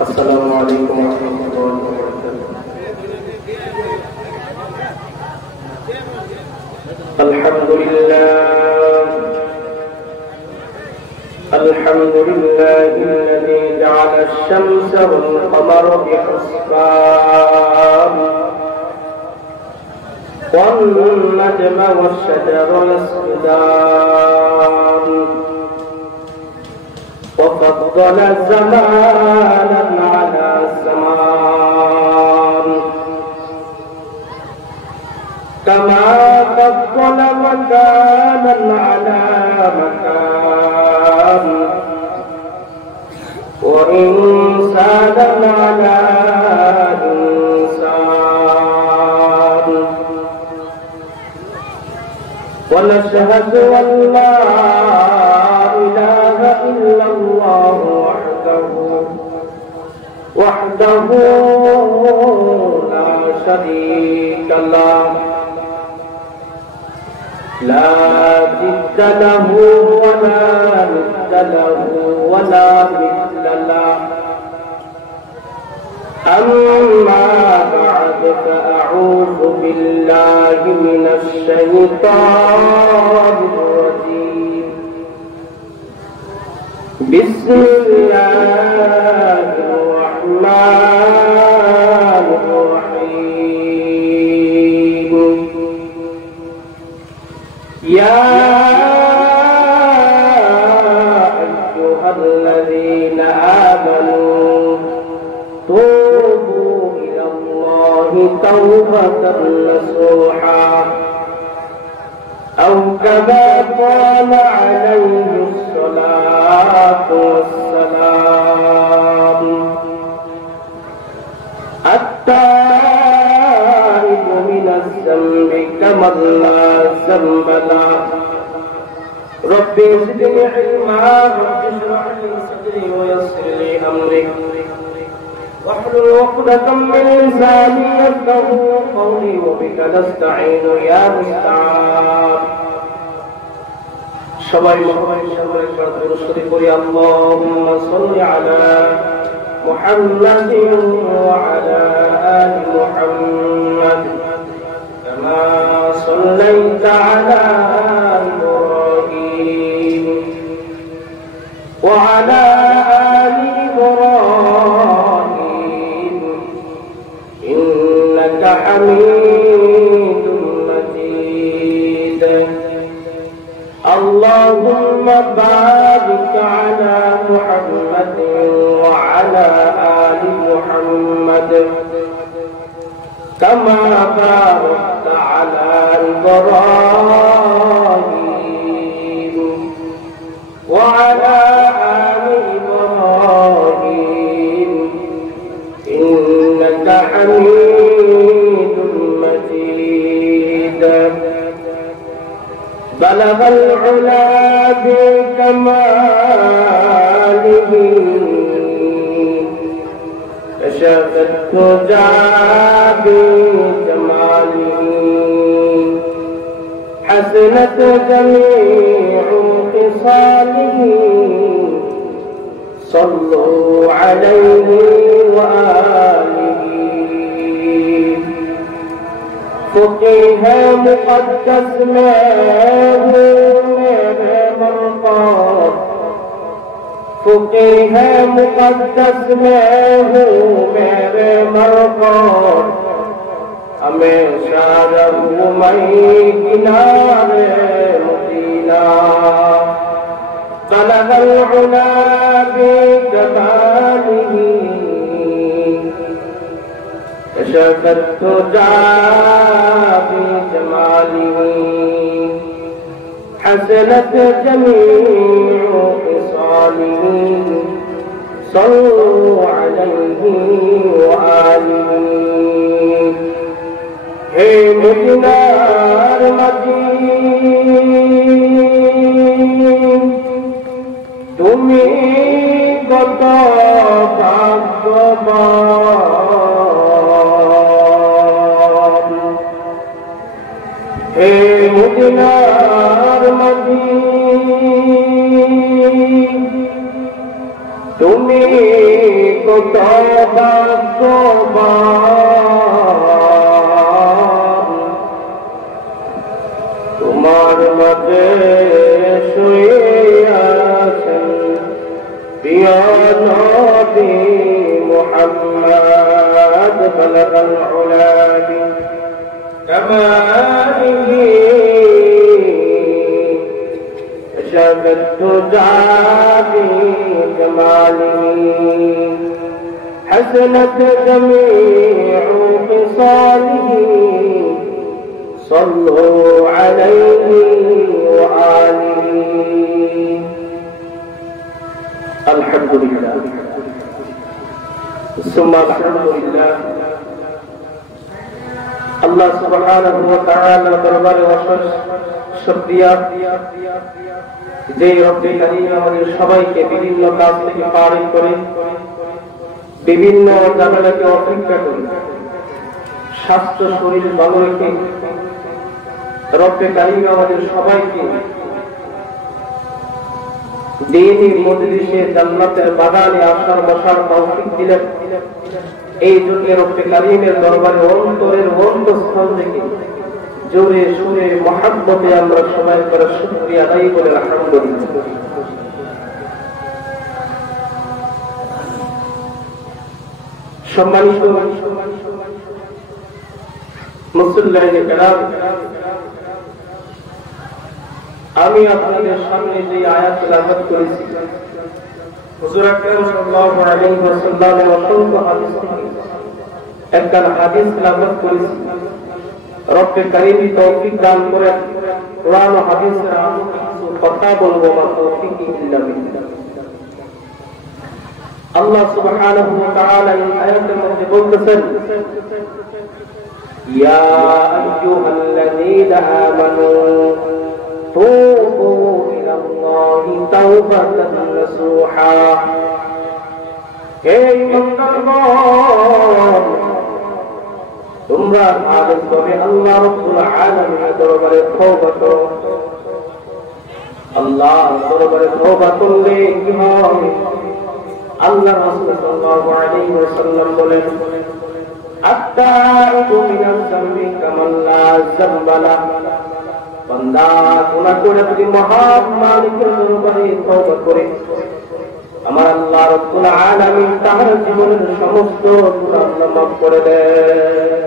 अस्सलामु अलैकुम वरहमतुल्लाहि वबरकातुहू। अल्हम्दुलिल्लाहिल्लज़ी जअल अश-शम्स वल-क़मर बिहुस्बान वन-नजम वश-शजर यस्जुदान وفضل زمانا على زمان كما فضل مكانا على مكان وإنسانا على إنسان ونشهد أن لا إله إلا الله وحده لا شريك له لا ضد له ولا ند له ولا مثل له أما بعد فأعوذ بالله من الشيطان الرجيم بسم الله الرحمن الرحيم يا أيها الذين آمنوا توبوا إلى الله توبة نصوحا أو كما قال عليه الصلاة والسلام التائب من الذنب كمن لا ذنب له رب زدني علما رب اشرح لي صدري ويسر لي أمري واحلل عقدة من لساني يفقهوا قولي وبك نستعين يا مستعان সবাই সবাই দরুদ শরীফ পড়ি আল্লাহুম্মা সাল্লি আলা মুহাম্মাদিন ওয়া আলা আলি মুহাম্মাদ কামা সাল্লাইতা আলা ইব্রাহিম ওয়া আলা আলি ইব্রাহিম ইন্নাকা হামিদুম মাজিদ اللهم بارك على محمد وعلى آل محمد كما باركت على إبراهيم وعلى آل إبراهيم إنك حميد مجيد بلغ العلا بكماله كشف الدجى بجماله حسنت جميع خصاله صلوا عليه وآله فقيه مقدس میں میرے مرقات فقيه مقدس میں ہوں میرے مرقات ہمیشہ رہوں میں کنارے مدینہ بلغ العلا بجماله كشف الدجى بجماله حسنت جميع خصاله صلوا عليه وآله हे मुदिनार मदीन তুমি কত ভাগ্যবান হে মুদিনার মদীন তুমি কত তোমার মাঝে শুয়ে আছেন প্রিয় নবী মুহাম্মদ বালাগাল উলা বিকামালিহি شغلت جابي جماله حسنت جميع خصاله صلوا عليه وآله الحمد لله ثم الحمد لله الله سبحانه وتعالى দরবারে অশেষ শুকরিয়া যে রব্বুল কারীম আমাদের সবাইকে বিভিন্ন কাজ থেকে পার করে বিভিন্ন ঝামেলাকে অপেক্ষা করে স্বাস্থ্য শরীর ভালো রেখে রব্বুল কারীম আমাদের সবাইকে দ্বীনি মজলিসে জান্নাতের বাগানে আসার বসার তৌফিক দিলেন। এই জন্য রব্বুল কারীমের দরবারে অন্তরের অন্তঃস্থল থেকে জোরে সুরে মহব্বতে আমরা সবাই করে শুকরিয়া আদায় করে আলহামদুলিল্লাহ। সম্মানিত মুসল্লিয়ানে কেরাম, আমি আপনাদের সামনে যে আয়াত তেলাওয়াত করেছি হুজুর আকরাম সাল্লাল্লাহু আলাইহি ওয়াসাল্লামের অসংখ্য হাদিস থেকে একটা হাদিস তেলাওয়াত করেছি। রব্বুল কারীম তৌফিক দান করেন কোরআন ও হাদিসের কিছু কথা বলবো, বা তৌফিক ইল্লা বিল্লাহ। আল্লাহ সুবহানাহু ওয়া তাআলা এই আয়াতের মধ্যে বলতেছেন, ইয়া আইয়ুহাল্লাযীনা আমানু তুবু ইলাল্লাহি তাওবাতান নাসুহা। হে ঈমানদারগণ, তোমরা আদেশ করে আল্লাহ রাব্বুল আলামিনের দরবারে তওবা করো। আল্লাহর দরবারে তওবা করলে কি হয়? আল্লাহ রাসূল সাল্লাল্লাহু আলাইহি ওয়াসাল্লাম বলেন, আত-তাইবু মিনাল যামবি কামান লা যামবা লাহু। বান্দা গুনাহ করে যদি মহান মালিকের দরবারে তওবা করে, আমার আল্লাহ রাব্বুল আলামিন তার জীবনের সমস্ত গুনাহ মাফ করে দেন।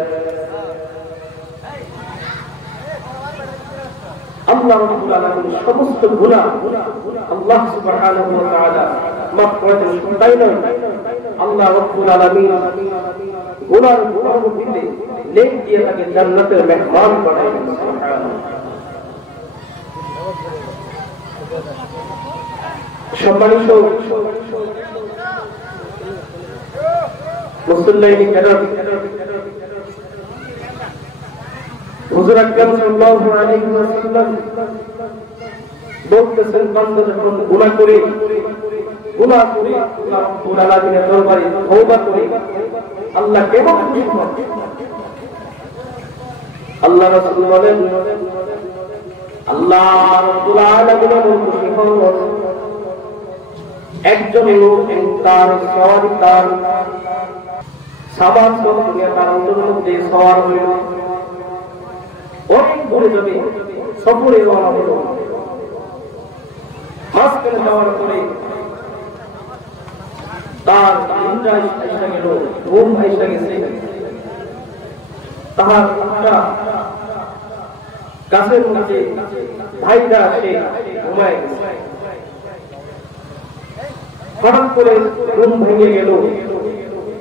আল্লাহ রাব্বুল আলামিন সমস্ত গুনাহ আল্লাহ সুবহানাহু ওয়া তাআলা মাফ করে দেন। তাই নয়, আল্লাহ রাব্বুল আলামিন গুনার পরবর্তীতে নেক দিয়ে তাকে জান্নাতের মেহমান বানায় দেন। সুবহানাল্লাহ। সম্মানিত মুসল্লিয়ানে কেরাম, হুজুর আকরাম সাল্লাল্লাহু আলাইহি ওয়াসাল্লাম বলতেছেন, বান্দা যখন গুনাহ করে আল্লাহ রাব্বুল আলামিনের দরবারে তওবা করে, আল্লাহ কেমন খুশি হন? আল্লাহ রাসূল বলেন, আল্লাহ রাব্বুল আলামিনের খুশি হন একজন লোক তার সওয়ারি তার সাবান দুনিয়া তার অন্তরের মধ্যে সওয়ার হইল, অনেক দূরে যাবে, সফরে রওনা হইল। মাঝখানে যাওয়ার পরে তার নিদ্রা এসে গেল, ঘুম এসে গেছে। তাহার গাছের মধ্যে ভাইরা সে ঘুমায় গেছে। হঠাৎ করে ঘুম ভেঙে গেল,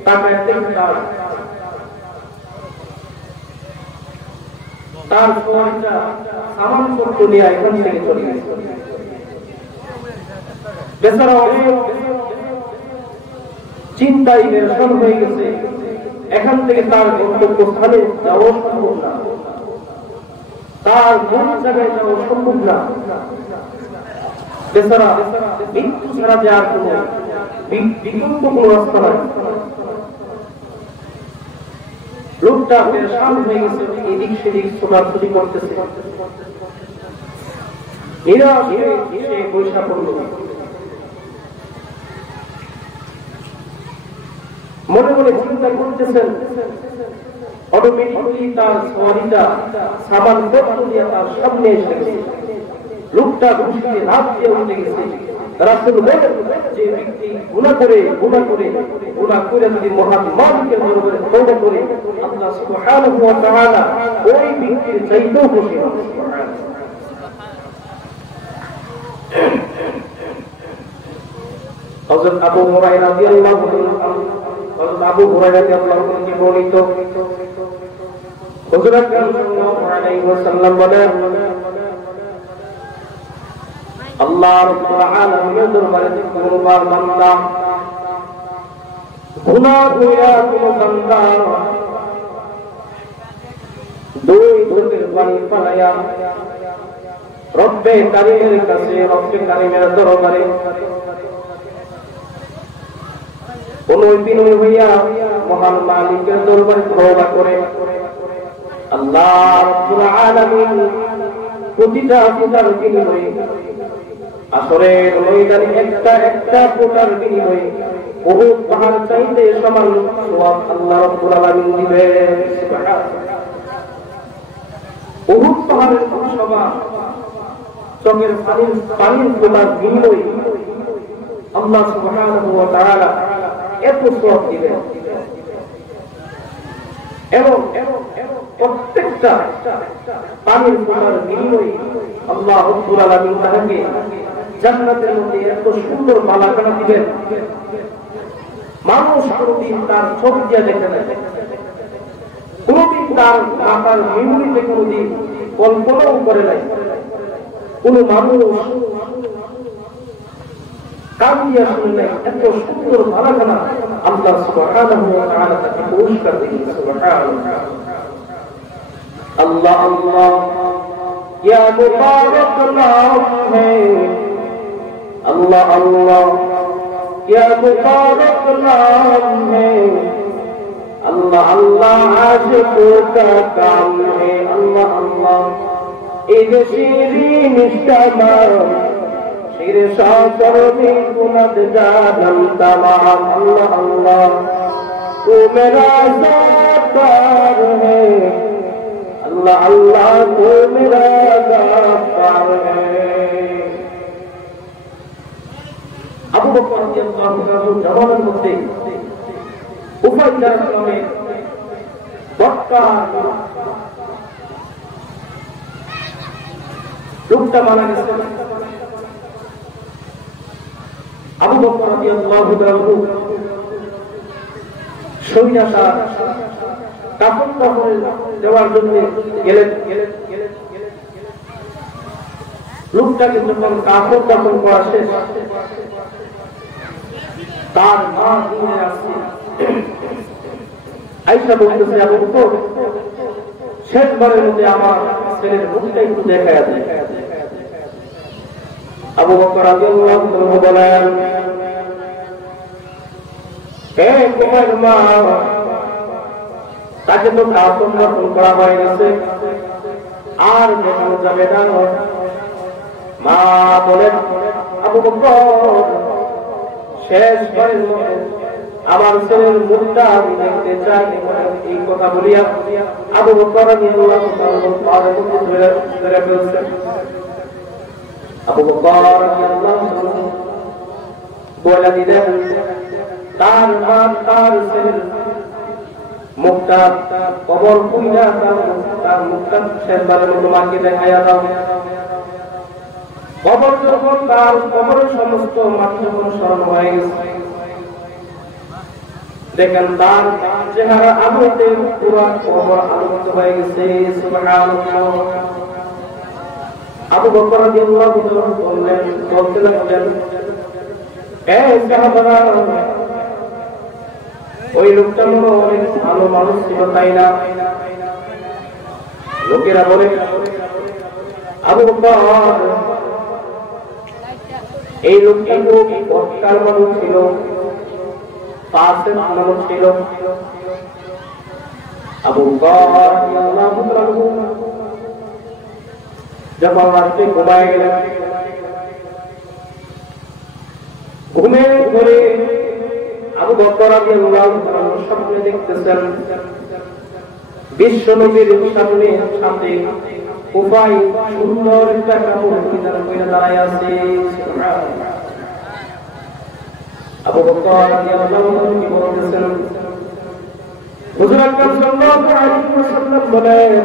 তাকে তার সওয়ারিটা সামান পত্র নিয়ে এখান থেকে চলে গেছে। বেচারা অনেক চিন্তায় বেরসন হয়ে গেছে, এখান থেকে তার গন্তব্যস্থানে যাওয়া সম্ভব না, তার মূল জায়গায় যাওয়া সম্ভব না। বেচারা মৃত্যু ছাড়া যে আর কোনো বিকল্প কোনো রাস্তা নাই। লোকটা পেরেশান হয়ে গেছে, এদিক সেদিক ছোটাছুটি করতেছে, নিরাশ হয়ে সে পয়সা পড়ল। মনে মনে চিন্তা করতেছেন, অটোমেটিকলি তার সওয়ারিটা সামান পত্র দিয়ে তার সামনে এসে গেছে। লোকটা খুশিতে লাফ দিয়ে উঠে গেছে। রাসূল বলেন যে ব্যক্তি গুনাহ করে যদি মহান মালিকের দরবারে তওবা করে আল্লাহ সুবহানাহু ওয়া তাআলা ওই ব্যক্তির চাইতেও খুশি হন। হযরত আবু হুরায়রা রাদিয়াল্লাহু আনহু বর্ণিত হুজুর আকরাম সাল্লাল্লাহু আলাইহি ওয়াসাল্লাম বলেন আল্লাহ রাব্বুল আলামিনের দরবারে কোনো বান্দা গুনাহ কইরা কোনো বান্দা দুই চোখের পানি ফেলায়া রব্বে কারীমের দরবারে বিনয় হইয়া মহান মালিকের দরবারে তওবা করে আল্লাহ রাব্বুল আলামিন প্রতিটা ফোঁটার বিনিময়ে আসরের ময়দানে একটা ফোঁটার বিনিময়ে উহুদ পাহাড় চাইতে সমান সওয়াব আল্লাহ রাব্বুল আলামিন দিবেন। উহুদ পাহাড়ের সমান চোখের পানির ফোঁটার বিনিময়ে আল্লাহ সুবহানাহু ওয়া তাআলা এত সওয়াব দিবেন। এবং প্রত্যেকটা পানির ফোঁটার বিনিময়ে আল্লাহ রাব্বুল আলামিন তাকে জান্নাতের মধ্যে এত সুন্দর মালাখানা দিবেন, মানুষ কোনদিন তার চোখ দিয়ে দেখে না, কোনদিন তার মাথার মেমোরিতে কোনদিন কল্পনাও করে নাই। কোন মানুষ কান দিয়ে শুনে নাই, এত সুন্দর মালাখানা আল্লাহ সুবহানাহু ওয়া তাআলা তাকে পুরস্কার দিয়েছেন। সুবহানাল্লাহ। আল্লাহ আল্লাহ ইয়া মুবারক নাম है अल्लाह अल्लाह क्या मुबारक नाम है अल्लाह अल्लाह आशिकों का काम है अल्लाह अल्लाह एक शीरीन इस्तेमाल शीर शाकर में गुनद जानम तमाम अल्लाह अल्लाह तू मेरा ज़ातार है अल्लाह अल्लाह तू मेरा ज़ातार है। আবু বকর রাদিয়াল্লাহু আনহু জামানের মধ্যে উফাইদার নামে বক্তা লোকটা মারা গেছে। আবু বকর রাদিয়াল্লাহু আনহু সৈন্যসার কাফন দেওয়ার জন্য গেলেন। লোকটাকে যখন কাফন করা শেষ, তার মা ঘুরে আসছে, আয়েশা বলতেছে আবু বকর শেষবারের মধ্যে আমার ছেলের মুখটা একটু দেখায়া দেয়। আবু বকর রাদিয়াল্লাহু আনহু বলেন, হে তোমার মা, তাকে তো কাফন করা হয়ে গেছে, আর দেখানো যাবে না। মা বলেন, আবু বকর শেষবারের মধ্যে আমার ছেলের মুখটা আমি দেখতে চাই। এই কথা বলিয়া আবু বকর রাদিয়াল্লাহু আনহু তার মুখ ধরে ফেলছেন। আবু বকর রাদিয়াল্লাহু আনহু বলে দিলেন, তার মা তার ছেলের মুখটা কবর খুইলা তার মুখটা শেষবারের মতো মাকে দেখাইয়া দাও। কবর যখন তার কবরের সমস্ত মাটি যখন স্মরণ হয়ে গেছে, দেখেন তার চেহারা আলোতে পুরো কবর আলোকিত হয়ে গেছে। সুবহানাল্লাহ। আবু বকর রাদিয়াল্লাহু আনহু বলতে লাগলেন, হে সাহাবারা, ওই লোকটা মনে অনেক ভালো মানুষ ছিল, তাই না? লোকেরা বলে, আবু বকর এই লোকটা খুব অহংকার মানুষ ছিল, ফাসিক মানুষ ছিল। আবু বকর রাদিয়াল্লাহু আনহু যখন রাতে ঘুমায় গেলেন, ঘুমের ঘরে আবু বকর রাদিয়াল্লাহু আনহু স্বপ্নে দেখতেছেন বিশ্ব নবীর সামনে সাথে উপায় সুন্দর একটা কাপড় পরিধান করে দাঁড়ায় আছে। আবু বকর রাদিয়াল্লাহু আনহু কি বলতেছেন? হুজুর আকরাম সাল্লাল্লাহু আলাইহি ওয়াসাল্লাম বলেন,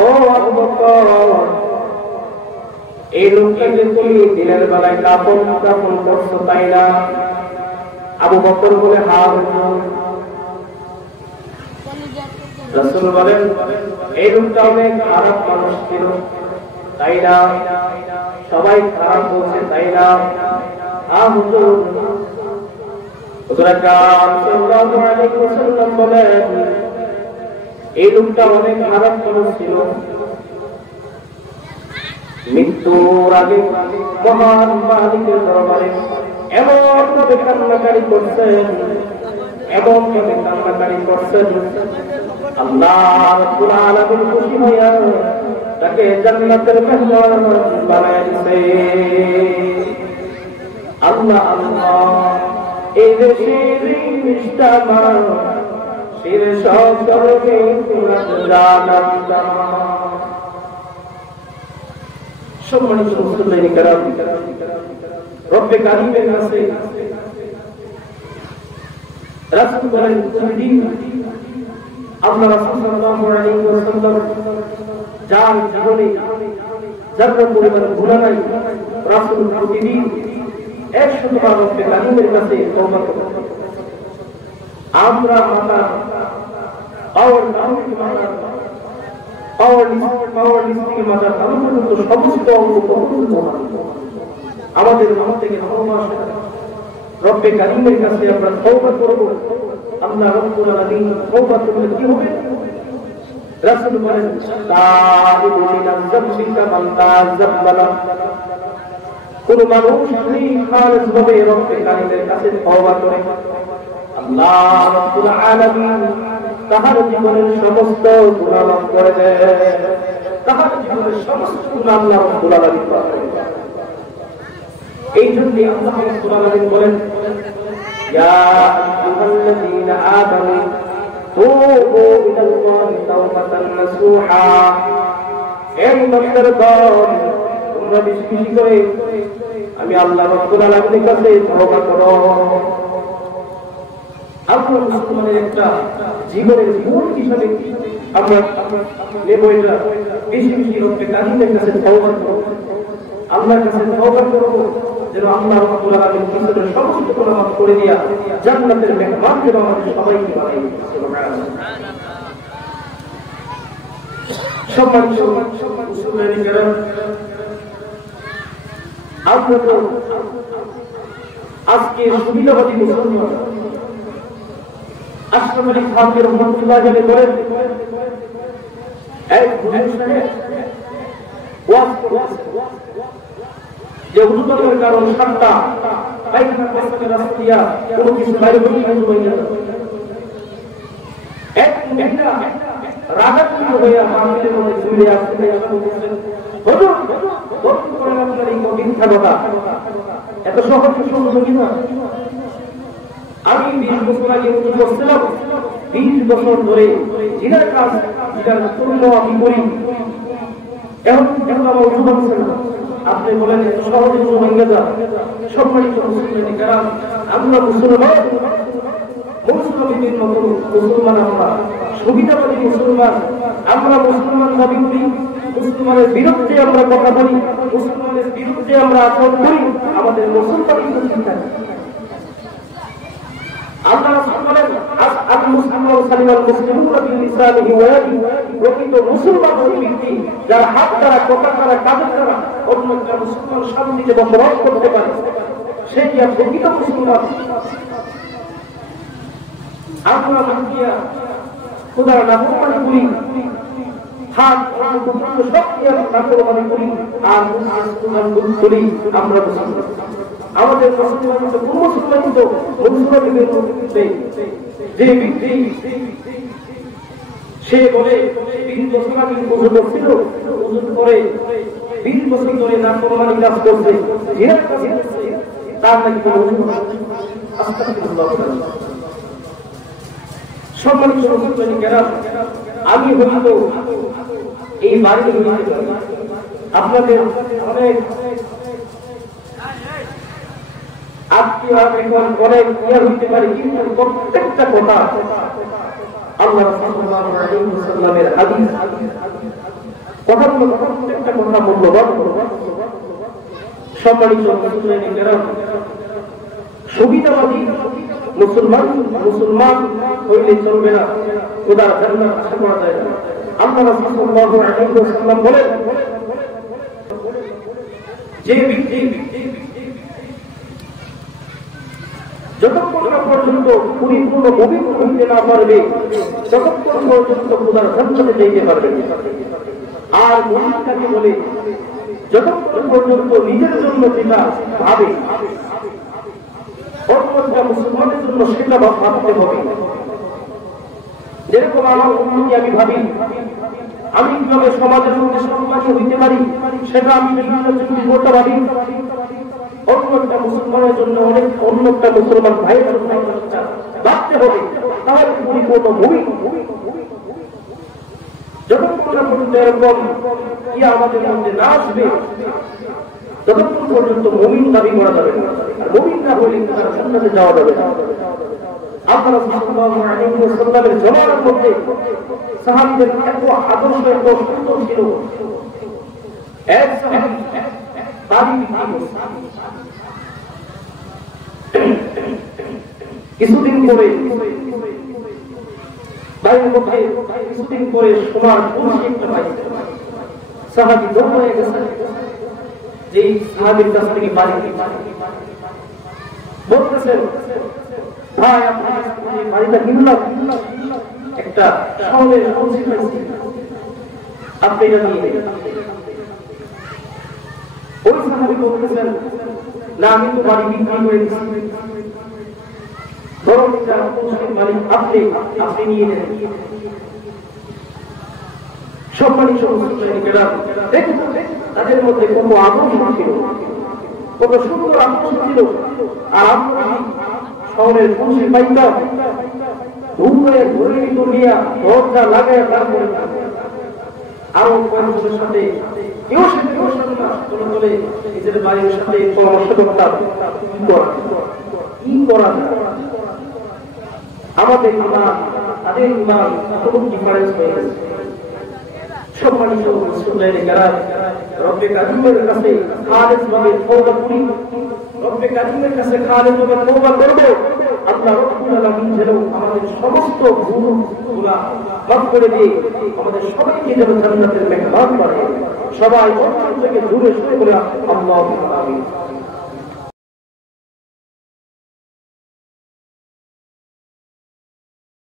ও আবু বকর, এই লোকটাকে তুমি দিনের বেলায় কাপড় করছো তাই না? আবু বকর বলে, হ্যাঁ। রাসূল বলেন, এই লোকটা অনেক খারাপ মানুষ ছিল তাই না? সবাই খারাপ বলছে তাই না? হ্যাঁ হুজুর। হুজুর আকরাম সাল্লাল্লাহু আলাইহি ওয়াসাল্লাম বলেন, এই লোকটা অনেক খারাপ মানুষ ছিল। মৃত্যুর আগে মহান মালিকের দরবারে এমন ভাবে কান্নাকারি করছেন, এমন ভাবে কান্নাকারি করছেন, আল্লাহ রাব্বুল আলামিন খুশি হইয়া তাকে জান্নাতের মেহমান বানায় দিয়েছে। আল্লাহ আল্লাহ, এই যে শিরিন ইস্তামা শির সব করবে তুরাত জানাম জামা। সম্মানিত মুসলিম کرام, রব্বে কারীমের কাছে রাসূল বলেন, আল্লাহ রাসূল সাল্লাল্লাহু আলাইহি ওয়াসাল্লাম যার জীবনে যারা পরিবার ভুলা নাই, রাসূল প্রতিদিন 100 বার রব্বে কারীমের কাছে তওবা করেন। আমরা মাতা और সমস্ত আমাদের মন থেকে ভালোবাসা রব্বে কারীমের কাছে আমরা তওবা করব। আল্লাহ রাব্বুল আলামিন তওবা করলে কি হবে? রাসূল বলেন, তাইবু মিনাল যামবি কামান তাযাব্বালা। কোন মানুষ যদি খালেস ভাবে রব্বে কারীমের কাছে তওবা করে, আল্লাহ রাব্বুল আলামিন তাহার জীবনের সমস্ত গুনাহ মাফ করে দেন। তাহার জীবনের সমস্ত গুনাহ আল্লাহ রাব্বুল আলামিন মাফ করে দেন। এই জন্য আল্লাহ রাব্বুল আলামিন বলেন, ইয়া আইয়ুহাল্লাযীনা আমানু তুবু ইলাল্লাহি তাওবাতান নাসুহা। হে মুমিনগণ, তোমরা বেশি করে আমি আল্লাহ রাব্বুল আলামিনের কাছে তওবা করো। আমরা মুসলমানের একটা জীবনের মূল হিসাবে আমরা নেব এটা, বেশি বেশি রব্বে কারীমের কাছে তওবা করব, আল্লাহর কাছে তওবা করব, যেন আল্লাহ রাব্বুল আলামিন আমাদের সমস্ত গুনাহ মাফ করে দিয়া জান্নাতের মেহমান যেন আমাদের সবাইকে বানায় দেন। সুবহানাল্লাহ। সম্মানিত মুসলিম کرام, আমরা তো আজকে সুবিধাবাদী মুসলমান। আশরাফ আলী থানভী রাহমাতুল্লাহ আলাইহি বলেন, এক হুজুর সাহেব ওয়াজ করছে যে হুজুরের কারণে সাতটা পায়খানা পেছনে রাস্তা দিয়া কোনো কিছু বাইরে বেরিয়ে হয়ে গেল। এক মহিলা রাগান্বিত হইয়া মাহফিলের মধ্যে চলে আসতে বলছেন, হুজুর বন্ধ করেন আপনার এই মিথ্যা কথা, এত সহজে শুনবো কিনা? আমি 20 বছর আগে বলছিলাম, 20 বছর ধরে জিনার কাজ জিনার পূর্ণ আমি করি, এখন আমার ওষুধ হচ্ছে না। আপনি বলেন এত সহজে ভেঙে যান। সম্মানিত মুসলিম کرام, আমরা মুসলমান, মুসলমানদের মতো মুসলমান, আমরা সুবিধাবাদী মুসলমান। আমরা মুসলমান দাবি করি, মুসলমানের বিরুদ্ধে আমরা কথা বলি, মুসলমানের বিরুদ্ধে আমরা আচরণ করি, আমাদের মুসলমান চিন্তা। আল্লাহ রাসূল বলেন, আল-মুসলিমু সালিমাল মুসলিমুনা বিলিসানিহি ওয়া ইয়াদিহি। প্রকৃত মুসলমান ওই ব্যক্তি যার হাত দ্বারা, কথা দ্বারা, কাজের দ্বারা অন্য একটা মুসলমান শান্তিতে বসবাস করতে পারে, সে কি আর প্রকৃত মুসলমান? আমরা মানকিয়া খোদার নাফরমানি করি, হাত সব কি আর নাফরমানি করি, আর মুসলমান করি, আমরা মুসলমান। আমাদের মুসলমান তো মুসলমান তো মুসলমানদের মধ্যে যে ব্যক্তি সে বলে 20 বছর আগে ওযু করছিল, ওযু করে 20 বছর ধরে নাফরমানি কাজ করছে, জিনা করছে, তার নাকি কোনো ওযু আস্তাগফিরুল্লাহ। সম্মানিত মুসলমান কেরাম, আমি হয়তো এই বাড়ি হইতে আপনাদের অনেক আত্মীয় এখন অনেক ইয়ার হইতে পারে, কিন্তু প্রত্যেকটা কথা আল্লাহ সাল্লাল্লাহু আলাইহি ওয়াসাল্লামের হাদিস, কথাগুলো প্রত্যেকটা কথা মূল্যবান। সম্মানিত মুসলমান কেরাম, সুবিধাবাদী মুসলমান হইলে চলবে না, খোদার জান্নাত আশা করা যায় না। আল্লাহ রাসূল সাল্লাল্লাহু আলাইহি ওয়াসাল্লাম বলেন, যে ব্যক্তি যতক্ষণ পর্যন্ত পরিপূর্ণ পবিত্র হইতে না পারবে ততক্ষণ পর্যন্ত খোদার জান্নাতে যেতে পারবে না। আর মুমিনকে বলে যতক্ষণ পর্যন্ত নিজের জন্য যেটা ভাবে অন্যটা মুসলমানের জন্য সেটা ভাবতে হবে। যেরকম আমার উন্নতি আমি ভাবি, আমি কিভাবে সমাজের মধ্যে সম্মানিত হইতে পারি সেটা আমি বিভিন্ন করতে পারি। অন্যটা মুসলমানের জন্য অনেক, অন্যটা মুসলমান ভাইয়ের জন্য ভাবতে হবে, তাহলে পরিপূর্ণ মুমিন। যতক্ষণ পর্যন্ত এরকম কি আমাদের মধ্যে না আসবে ততক্ষণ পর্যন্ত মুমিন দাবি করা যাবে না। আর মুমিন না হলে তার জান্নাতে যাওয়া যাবে না। আপনারা সাল্লাল্লাহু আলাইহি ওয়াসাল্লামের জামানার মধ্যে সাহাবীদের এত আদর্শ, এত সুন্দর ছিল। এক সাহাবী বাড়ি বিক্রি করছে, কিছুদিন পরে বাড়ির মধ্যে কিছুদিন পরে সোনার কলসি একটা পাইছে। সাহাবী দৌড় হয়ে গেছে, যে সাহাবীর কাছ থেকে বাড়ি বলতেছেন, ভাই আপনি বাড়িটা কিনলাম, একটা স্বর্ণের কলসি পাইছি, আপনি এটা নিয়ে। ওই সাহাবী বলতেছেন, না আমি তো বাড়ি বিক্রি করে দিচ্ছি, বরং কলসির মালিক আপনি নিয়ে নেন। সম্মানিত মুসলমান কেরাম, দেখুন তাদের মধ্যে কত আদর্শ ছিল, কত সুন্দর আদর্শ ছিল। আর আমরা শহরের কলসি পাইতাম, ধরে ধরে নিয়ে দরজা লাগায় তারপরে আরো কয়েকজনের সাথে কেউ সাথে নিজের বাড়ির সাথে পরামর্শ করতাম কি করা যায়। আমাদের ইমান তাদের ইমান কত ডিফারেন্স হয়ে গেছে। সম্মানিত মুসলমান কেরাম, রব্বে কারিমের কাছে খালেসভাবে তওবা করি, রব্বে কারিমের কাছে খালেসভাবে তওবা করব। আল্লাহ রাব্বুল আলামিন যেন আমাদের সমস্ত ভুলগুলো মাফ করে দিয়ে আমাদের সবাইকে যেন জান্নাতের মেহমান বানায়। সবাই অন্তর থেকে দূরে সরে বলে আল্লাহুম্মা আমিন।